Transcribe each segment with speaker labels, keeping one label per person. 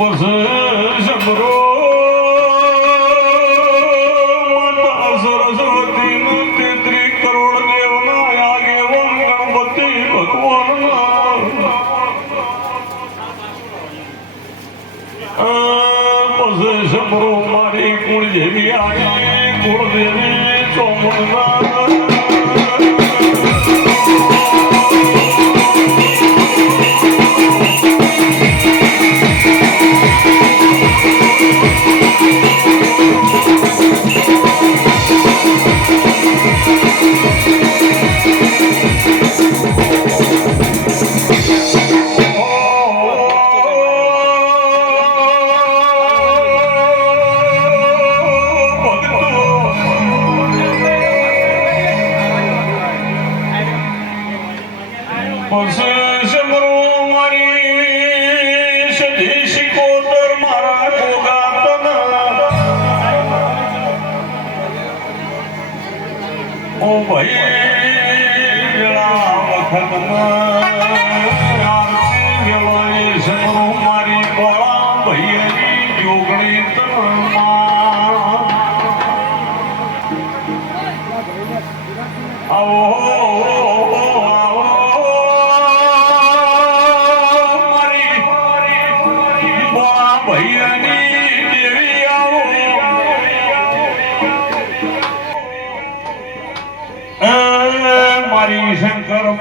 Speaker 1: was a அம்மா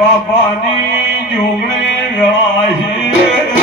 Speaker 1: બાપાની જોગણે રાહી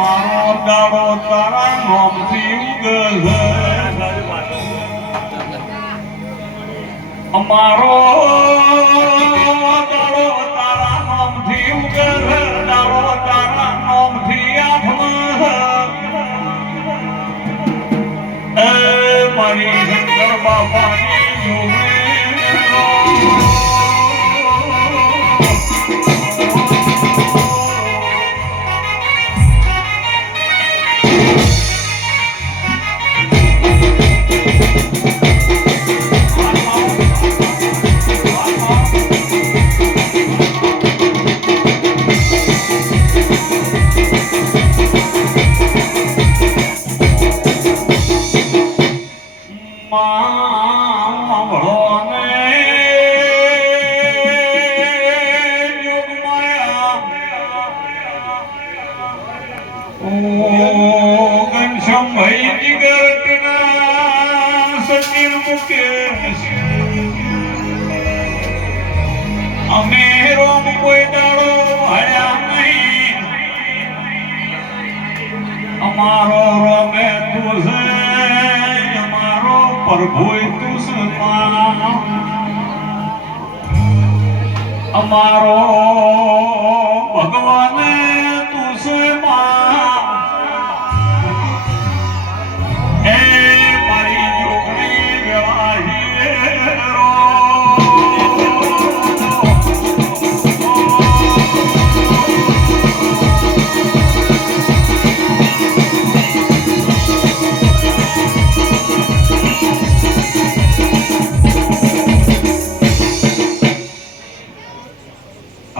Speaker 1: મારો દારો તારા નોમથી ઉગલ અમારો દારો તારા નોમથી ઉગલ Salvadinho Tomorrow.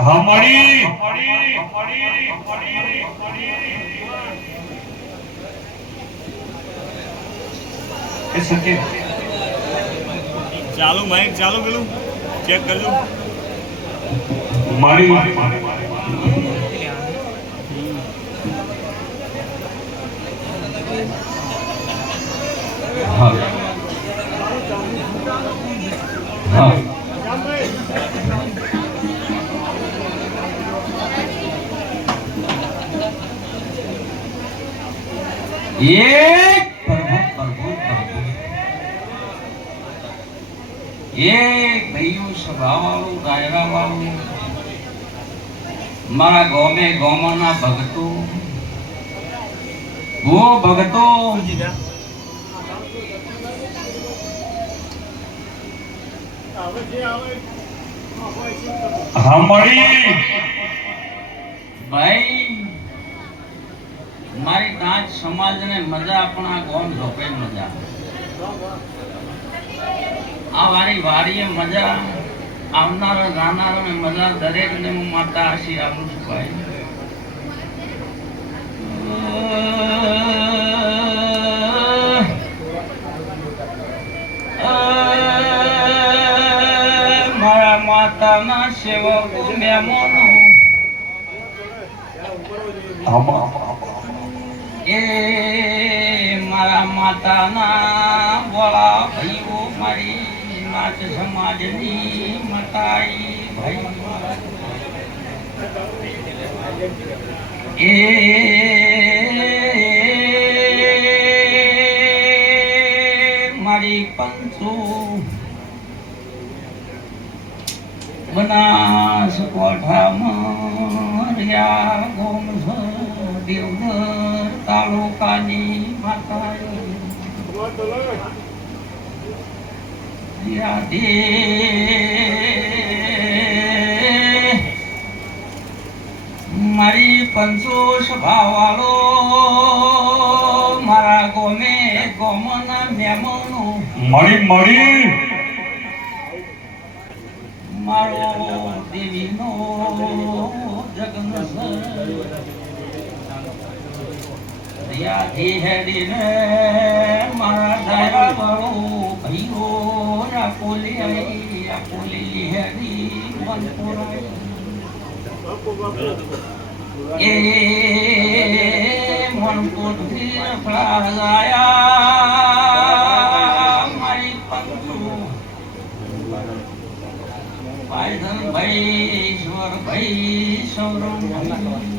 Speaker 1: હમણી
Speaker 2: ચાલુ માઇક ચાલુ પેલું ચેક કરજો
Speaker 1: મારી એક
Speaker 3: મારા ગોમે ગોમાના ભગતો ભો
Speaker 1: ભગતો
Speaker 3: ભાઈ મારી નાચ સમાજને મજા આપણા ગોમ ઝોપે મજા. આ વારી વારીએ મજા, આવનારા ગાનારાને મજા દરેકને હું માતા હસી આપું છું ભાઈ. મારા માતાના સેવકો મહેમાનો એ મારા માતાના બોળા ભાઈઓ, મારી નાચ સમાજની મતાઈ, ભાઈ એ મારી પંચો બનાસકાંઠામાં રહ્યા ગોમસ દેવઘર તાલુકાની માતા યાદે મારી પંચો સ્વભાવવાળો મારા ગોમે ગોમના મેમનો
Speaker 1: મળી મળી
Speaker 3: મારો દેવીનો જગન યાદી હેડીને મારા દાયરા વાળો ભાઈઓ, રાખોલી આઈ, રાખોલી હેડી મન પુરાઈ એ મન કોઠી રફડા ગયા મારી પંચો ભાઈ ઈશ્વરભાઈ સૌરભભાઈ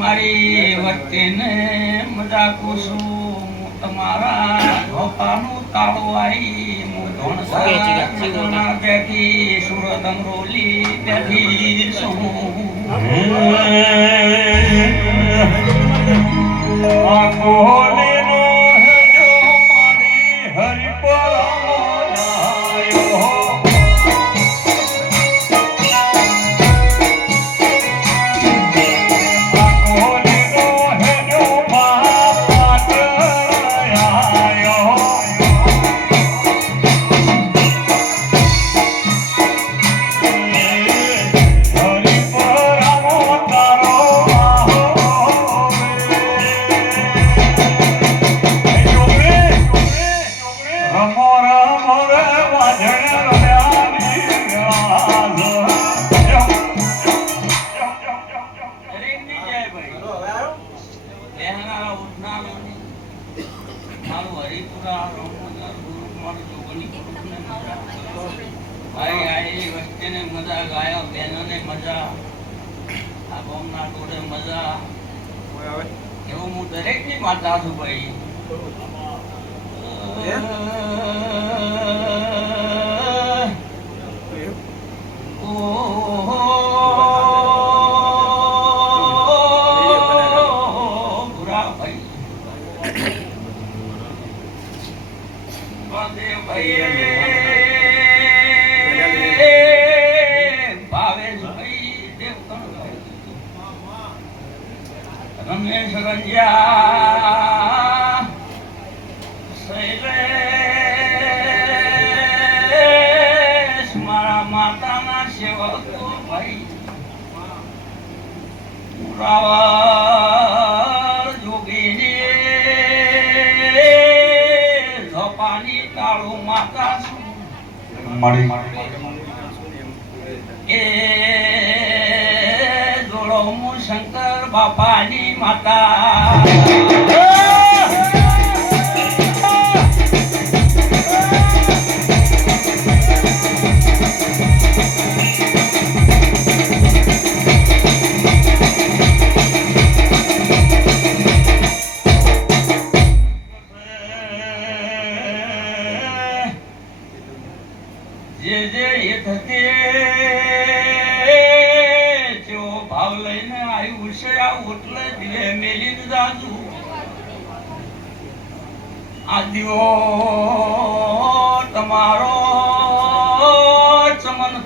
Speaker 3: મારી વચ્ચેને મજા કુસુમ તમારા ધોપાનું તાળું આવી હું ધોણસા બેઠી સુરત અમરોલી બેઠી છું
Speaker 1: આંખોલીનો
Speaker 3: મજા. આ ગામના ટોળે મજા. એવું હું દરેકની માતા છું ભાઈ. રંજ્યા શૈલેષ મારા માતાના સેવકો ભાઈ પુરાવા જોગીજી દાળો માતા
Speaker 1: મળી
Speaker 3: એ જોડો હું શંકર બાપાની માતા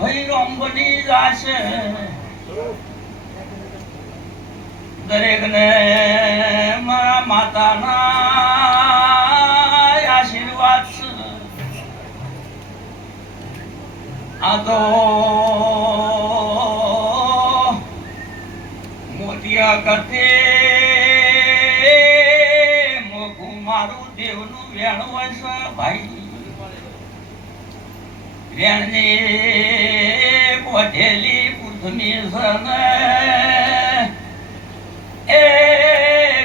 Speaker 3: ચમન ને જાશે દરેકને મારા માતાના આશીર્વાદ. આ તો મોતિયા કરતે મોઘું મારું દેવનું વેણ હોય છે ભાઈ. વેણની પોઢેલી બુદ્ધની સન એ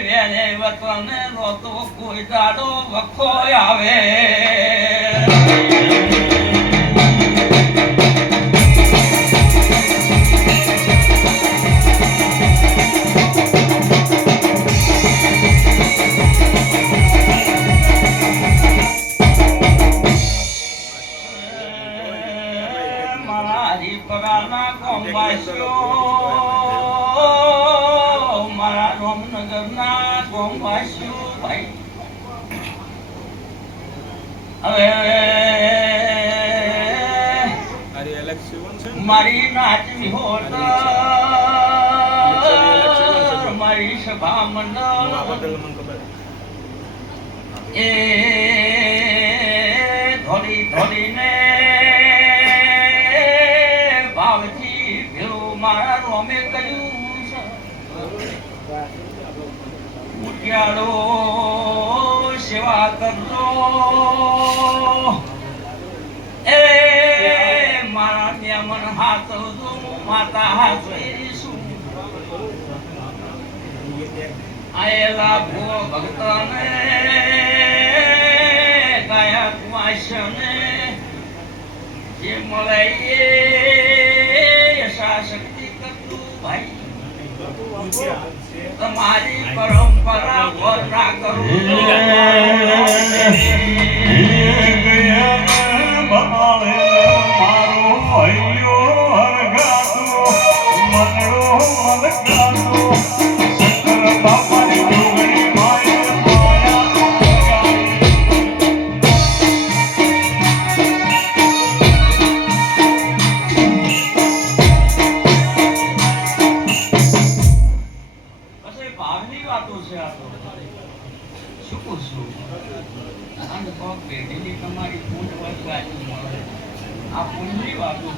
Speaker 3: વેણે વતન રોતો કોઈ દાડો વખો આવે. ગોમવાસીઓ મારા રોમનગરના ગોમવાસીઓ ભાઈ હવે મારી નાચવી હોત મારી સભા મંડળ એ ઉટિયાળો સેવા કરતો. એ મારા મન હાથ માતા હાથ છું આયેલા ભૂ ભક્તને ગાયક વાસને જે મળે તમારી પરંપરા વરરા પછી છે આ શું કહું છું. પગ પેઢીની તમારી પૂંજ વધવાથી મળે આ પૂંજની વાતો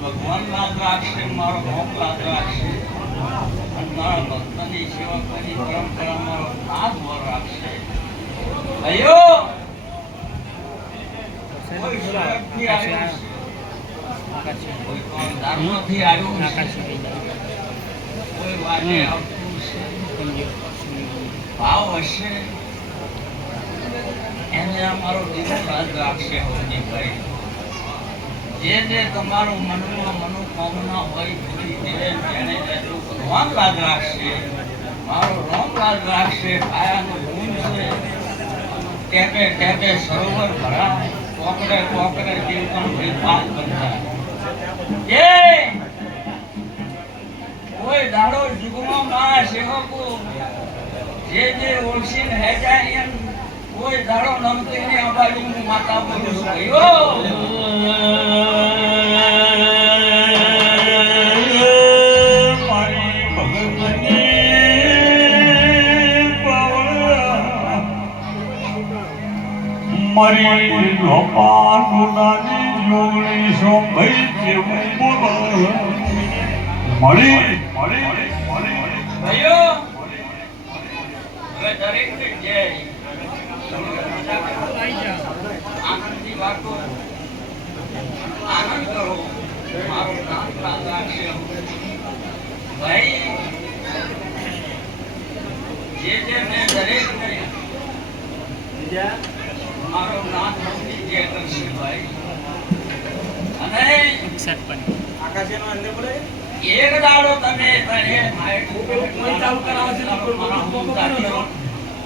Speaker 3: ભગવાન લાદ રાખશે મારો ભોગ લાદ રાખશે અને મારા ભક્તની સેવા કરી પરંપરા મારો નાશ વર રાખશે ભાઈઓ કોઈ સુરતથી આવ્યું આવ્યું વાતે આવતું છે ભાવ હશે? એને અમારો રાખશે હવજીભાઈ જે જે તમારું મનમાં મનોકામના હોય પૂરી દેવે જેને ભગવાન રાજ રાખશે, મારો રોમ રાજ રાખશે કાયાનું ગુણ છે, ટેપે ટેપે સરોવર ભરાય, કોકડે કોકડે જીવન વિપાલ બંધાય. જે કોઈ દાડો જુગમાં માં સેવકો જે જે ઓળખીને હેજાય એમ, કોઈ દાડો નમતીને અબાજુ હું માતા બોલું છું.
Speaker 1: મરી લોપાનું નાની જોગણી સોંભાઈ જેવું બોલો. મળી મળી.
Speaker 3: મારું નામ ભાઈ એક જે મેં દરેક મારો નામ સમજી જે કરશે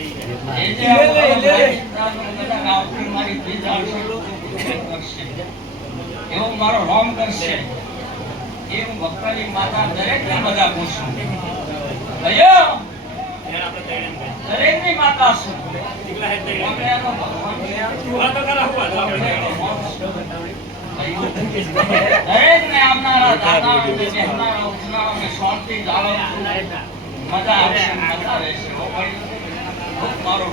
Speaker 3: એ એવું મારો હોમ કરશે ભક્તની માતા દરેકને બધા પૂછું દરેકની માતા છું દરેકને આવનારા મજા આવશે મજા રહેશે મારો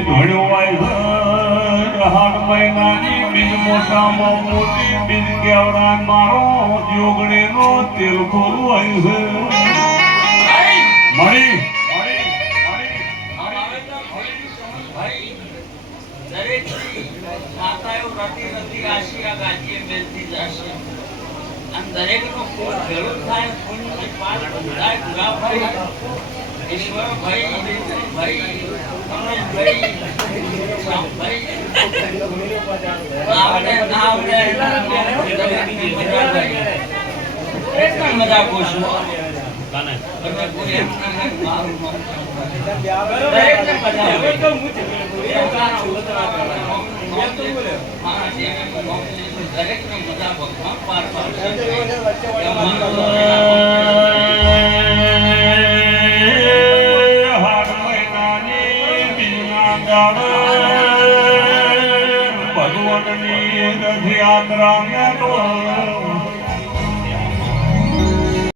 Speaker 1: ધોળવાય હાથ મહિનાની બીજ મોટામાં મોટી બીજ કેવડા મારો જોગણીનો તેલ બોલવાય છે મળી
Speaker 3: જશે. અને દરેકનો કોઈ ભેળું થાય, કોઈની પાસ થાય, ગુલાબભાઈ, ઈશ્વરભાઈ, ભાઈ, દરેકની મજા પૂછો. મજા આવે. દરેકને મજા ભગવાન પાર પાડશે.
Speaker 1: ભગવાનની રથયાત્રા